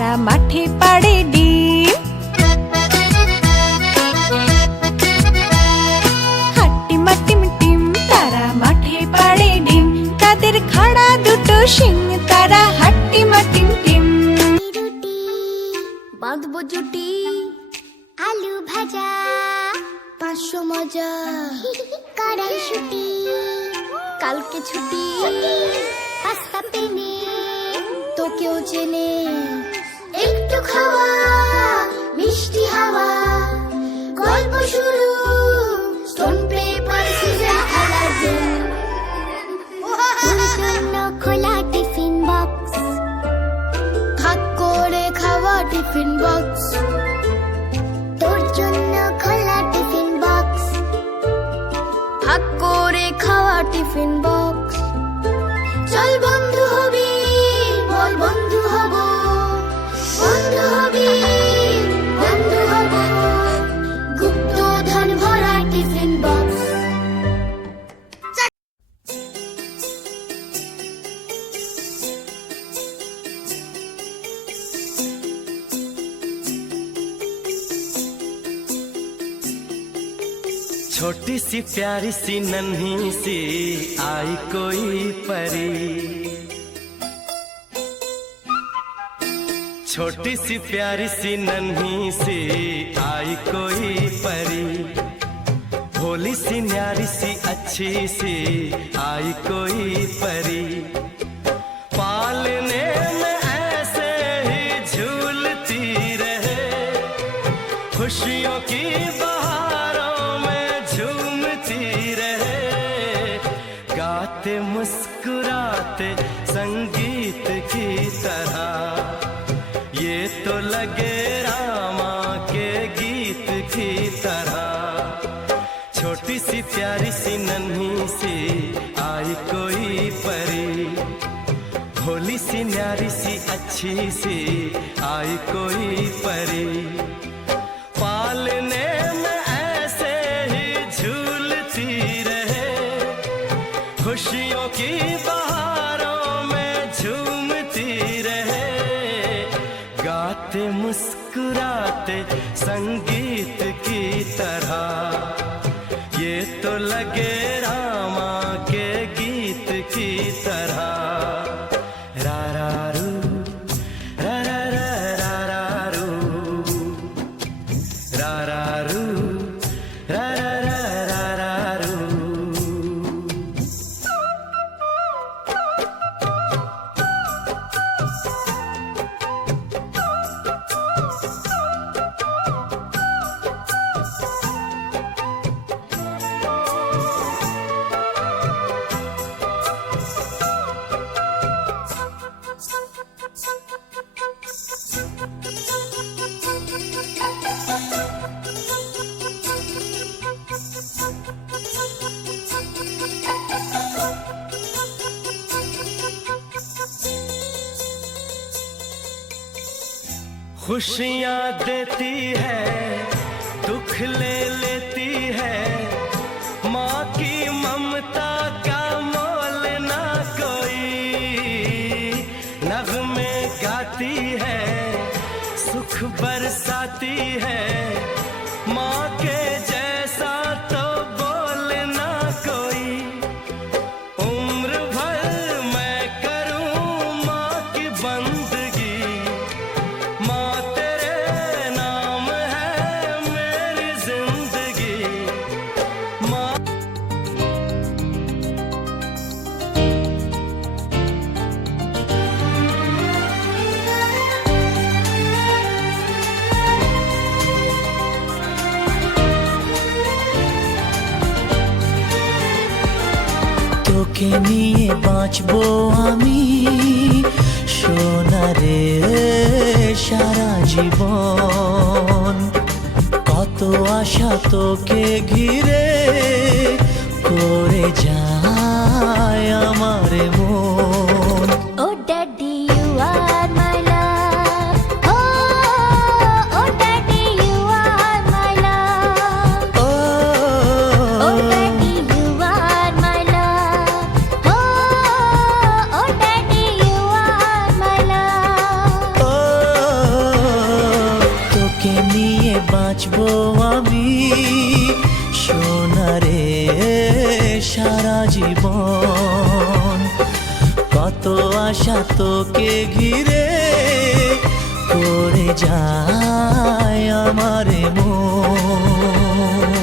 তারা মাঠে পাড়ে ডিম। হাট্টিমা টিম টিম তারা মাঠে পাড়ে ডিম। তাদের খাড়া দুটো শিং তারা হাট্টিমা টিম টিম। রুটি বাঁধবো জুটি, আলু ভাজা 500 মজা, কড়াইশুঁটি কালকে ছুটি, পাস্তা পেনে তোকেও চেনে, একটু খাওয়া মিষ্টি হাওয়া, গল্প শুরু স্টোন পেপার সিজার অ্যালার্জেন। তোর জন্য খোলা টিফিন বক্স, ভাগ করে খাওয়া টিফিন বক্স। তোর জন্য খোলা টিফিন বক্স, ভাগ করে খাওয়া টিফিন বক্স। চল বন্ধু হবি, বল বন্ধু হব, বন্ধু হবি বন্ধু হব, গুপ্তধন ভরা টিফিন বক্স। छोटी सी प्यारी सी नन्ही सी आई कोई परी, छोटी सी प्यारी सी नन्ही सी आई कोई परी, भोली सी न्यारी सी अच्छी सी आई कोई परी, पालने में ऐसे ही झूलती रहे, खुशियों की मुस्कुराते संगीत की तरह, ये तो लगे रामा के गीत की तरह। छोटी सी प्यारी सी नन्ही सी आई कोई परी, भोली सी न्यारी सी अच्छी सी आई कोई परी, पालने में ऐसे ही झूलती रहे, खुशियों की बहारों में झूमती रहे, गाते मुस्कुराते संगीत की तरह, ये तो लगे रामा के गीत की तरह। रा रा रू रा रा रा रा रू रा रा रू रा रा रा रा रू। खुशियाँ देती है दुख ले लेती है, माँ की ममता का मोल ना कोई, नगमे गाती है सुख बरसाती है, माँ के जैसा तो बोल ना कोई, उम्र भर मैं करूँ माँ की बंदगी, माँ तेरे नाम है मेरी जिंदगी, माँ। তোকে নিয়ে বাঁচবো আমি সোনারে সারা জীবন, কত আশা তোকে ঘিরে করে যায় আমার মন। Oh daddy you are my love, oh daddy you are my love, oh daddy you are my love, oh daddy you are my love, কত আশা তোকে ঘিরে করে যায় আমার মন।